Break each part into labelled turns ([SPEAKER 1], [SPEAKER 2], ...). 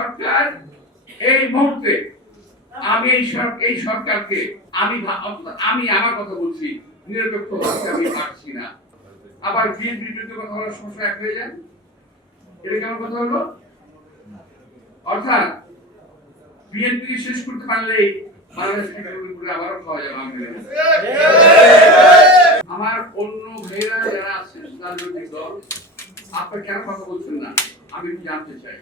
[SPEAKER 1] সরকার এই মুহূর্তে আমি এই এই সরকারকে আমি আমি আমার কথা বলছি, নিরপেক্ষ ভাবতে আমি পারছি না। আবার বিএনপির বিরুদ্ধে কথা বলার সমস্যা এক হয়ে যায়? এটা কেমন কথা হলো? অর্থাৎ শেষ করতে পারলেই আমার অন্য ভাইরা যারা আছেন দল। আপনারা কেন কথা বলছেন না? আমি জানতে চাই।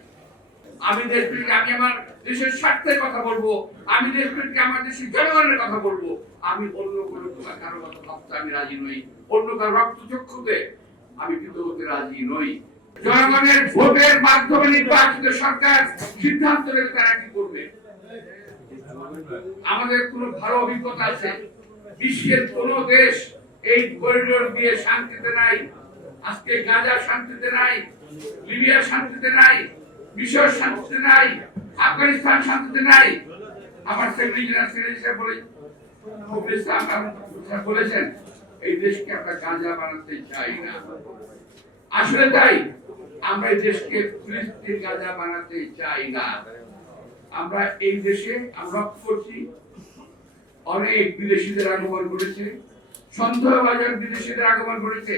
[SPEAKER 1] আমি দেশপ্রেমিক আমি আমার দেশের স্বার্থের কথা বলব, আমি দেশপ্রেমিক আমার দেশের জনগণের কথা বলব, আমি অন্য কোনো কারও কথা ভাবতে আমি রাজি নই, অন্য কারও রক্ত চক্ষুতে আমি কিন্তু হতে রাজি নই। জনগণের ভোটের মাধ্যমে নির্বাচিত সরকার সিদ্ধান্ত নেবে তারা কি করবে। আমাদের কোনো ভালো অভিজ্ঞতা আছে। বিশ্বের কোন দেশ এই করিডোর দিয়ে শান্তিতে নাই। আজকে গাজা শান্তিতে নাই, লিবিয়া শান্তিতে নাই শান্তিতে নাই, আফগানিস্তান শান্তিতে নাই। আমার বলেছেন। এই দেশকে আমরা গাঁজা বানাতে চাই না। আসলে তাই, আমরা এই দেশকে ফিলিস্তিন গাঁজা বানাতে চাই না। আমরা এই দেশে, আমরা করছি অনেক বিদেশিদের আগমন ঘটেছে সন্দেহবাজার বিদেশিদের আগমন ঘটেছে।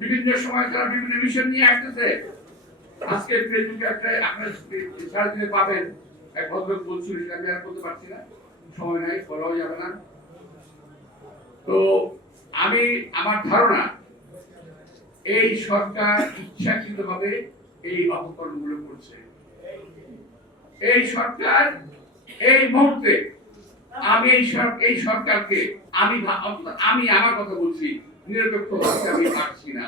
[SPEAKER 1] বিভিন্ন সময় তারা বিভিন্ন মিশন নিয়ে আসতেছে। আজকে ফেসবুকে একটা, আপনার সারাদিনে পাবেন। এক ভদ্রলোক বলছিল আমি আর বলতে পারছি না। সময় নাই, বলাও যাবে না। তো আমি, আমার ধারণা, এই সরকার ইচ্ছাকৃতভাবে এই অপকর্মগুলো করছে। এই সরকার, এই মুহূর্তে আমি এই এই সরকারকে আমি আমি আমার কথা বলছি, নিরপেক্ষ আমি পারছি না।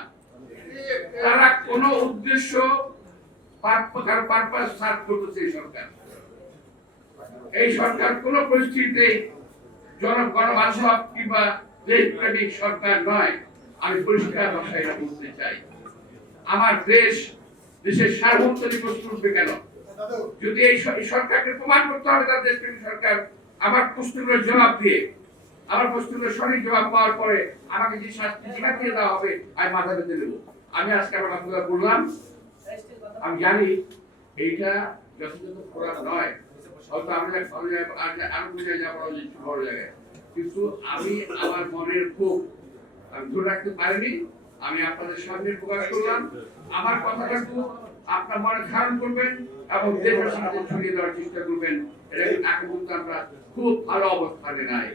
[SPEAKER 1] তারা কোন উদ্দেশ্য পারপাস সার্ভ করতেছে এই সরকার। এই সরকার পরিস্থিতিতে কিংবা দেশপ্রেমিক সরকার নয়। আমি পরিষ্কার এটা বলতে চাই। আমার দেশ, দেশের কেন? যদি এই সরকারকে প্রমাণ করতে হবে তার দেশপ্রেমিক সরকার, আমার প্রশ্নগুলোর জবাব দিয়ে, আমার প্রশ্নগুলোর সঠিক জবাব পাওয়ার পরে আমাকে যে শাস্তি শিক্ষা দেওয়া হবে, আমি মাথা বেঁধে দেবো। আমি আজকে আমার কথাগুলো বললাম আমি জানি এইটা যথাযথ করার নয়। হয়তো আমি এক ভালো জায়গায় আর- বুঝে যাব বড় জায়গায় কিন্তু আমি আমার মনের ক্ষোভ আমি ধরে রাখতে পারিনি। আমি আপনাদের সামনে প্রকাশ করলাম। আমার কথাটা কথাটাকে আপনার মনে ধারণ করবেন এবং দেশবাসীকে ছড়িয়ে দেওয়ার চেষ্টা করবেন। এটা এখন আমরা খুব ভালো অবস্থানে নাই।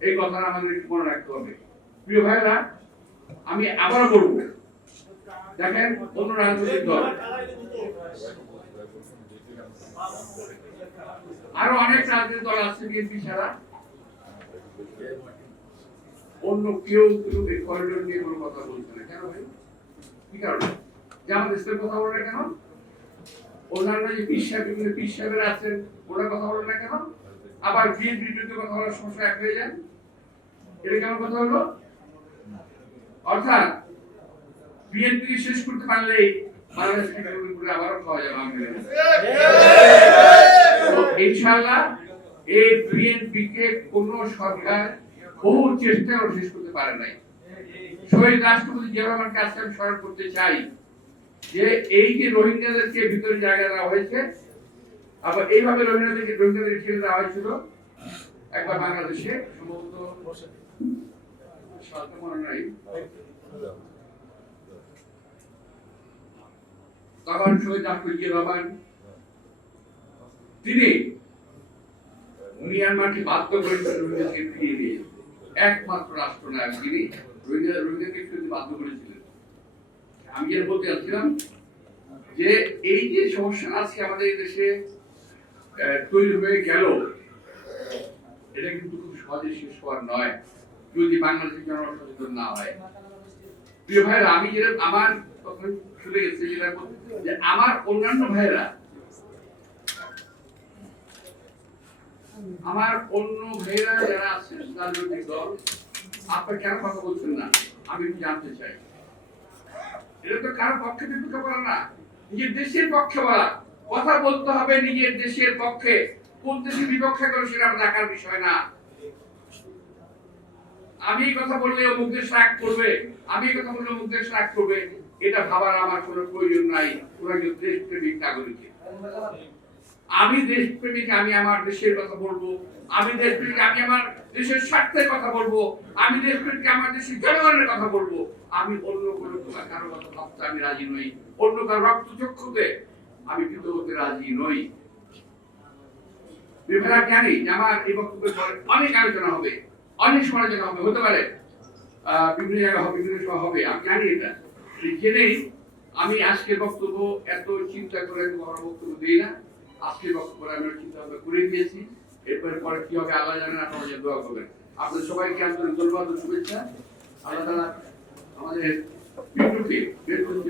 [SPEAKER 1] এই কথাটা আমাদের মনে রাখতে হবে। প্রিয় ভাইরা আমি আবারও বলব দেখেন, অন্য রাজনৈতিক দল আরও অনেক রাজনৈতিক দল আছে বিএনপি ছাড়া। অন্য কেউ কেউ এই করিডোর নিয়ে কোনো কথা বলছে না। কেন ভাই? কি কারণে? জামাত ইসলাম কথা বলে কেন? অন্যান্য যে পীর সাহেব, বিভিন্ন পীর আছেন, ওরা কথা বলে না কেন? আবার বিএনপির বিরুদ্ধে কথা বলার সমস্যা এক হয়ে যায়। এটা কেমন কথা হলো? অর্থাৎ বিএনপি শেষ করতে বাংলাদেশকে আবারও যাবে ইনশাআল্লাহ এই বিএনপি কে কোন সরকার বহু চেষ্টা শেষ করতে পারে নাই। শহীদ রাষ্ট্রপতি জিয়া রহমানকে আজকে আমি স্মরণ করতে চাই যে এই যে রোহিঙ্গাদেরকে ভিতরে জায়গা দেওয়া হয়েছে আবার এইভাবে রোহিঙ্গাদেরকে রোহিঙ্গাদের ছেড়ে দেওয়া হয়েছিল একবার বাংলাদেশে। সম্ভবত মনে নাই। তখন শহীদ জিয়া রহমান তিনি মিয়ানমারকে বাধ্য করেছেন রোহিঙ্গাকে ফিরিয়ে দিয়ে একমাত্র রাষ্ট্রনায়ক তিনি। রোহিঙ্গা রোহিঙ্গাকে ফিরতে বাধ্য করেছিলেন। আমি যেটা বলতে চাচ্ছিলাম যে এই যে সমস্যা আজকে আমাদের দেশে তৈরি হয়ে গেল, এটা কিন্তু খুব সহজে শেষ হওয়ার নয়। যদি বাংলাদেশের জনগণ সচেতন না হয়। প্রিয় ভাইরা আমি আমার গেছে যে আমার অন্যান্য ভাইরা আমার অন্য ভাইরা যারা আছেন রাজনৈতিক দল, আপনারা কেন কথা বলছেন না? আমি জানতে চাই। এটা তো কারও পক্ষে বিপক্ষে বলা না। নিজের দেশের পক্ষে বলা। কথা বলতে হবে নিজের দেশের পক্ষে। কোন দেশের বিপক্ষে করে সেটা দেখার বিষয় না। আমি এই কথা বললে দেশ রাগ করবে। আমি এই কথা বললে দেশ রাগ করবে। এটা ভাবার আমার কোনো প্রয়োজন নাই। ওরা একজন দেশ প্রেমিক নাগরিকের আমি দেশপ্রেমিক, আমি আমার দেশের কথা বলব। আমি দেশপ্রেমিক, আমি আমার দেশের স্বার্থের কথা বলব। আমি দেশপ্রেমিক, আমার দেশের জনগণের কথা বলব। আমি অন্য কোনো কারও কথা ভাবতে আমি রাজি নই। অন্য কারও রক্ত চক্ষুতে আমি কিন্তু হতে রাজি নই। বিভেরা জ্ঞানী আমার এই বক্তব্যের পরে অনেক আলোচনা হবে। অনেক সমালোচনা হবে, হতে পারে। বিভিন্ন জায়গায় হবে, বিভিন্ন সময় হবে, আমি জানি এটা। জেনেই আমি আজকের বক্তব্য এত চিন্তা করে বড় বক্তব্য দিই না। আজকের বক্তব্য আমি চিন্তা ভাবনা করে দিয়েছি এরপরে পরে কি হবে, আল্লাহ জানেন, আপনারা যে দোয়া করবেন। আপনাদের সবাইকে আন্তরিক ধন্যবাদ শুভেচ্ছা। আল্লাহ তাআলা আমাদের বের করুন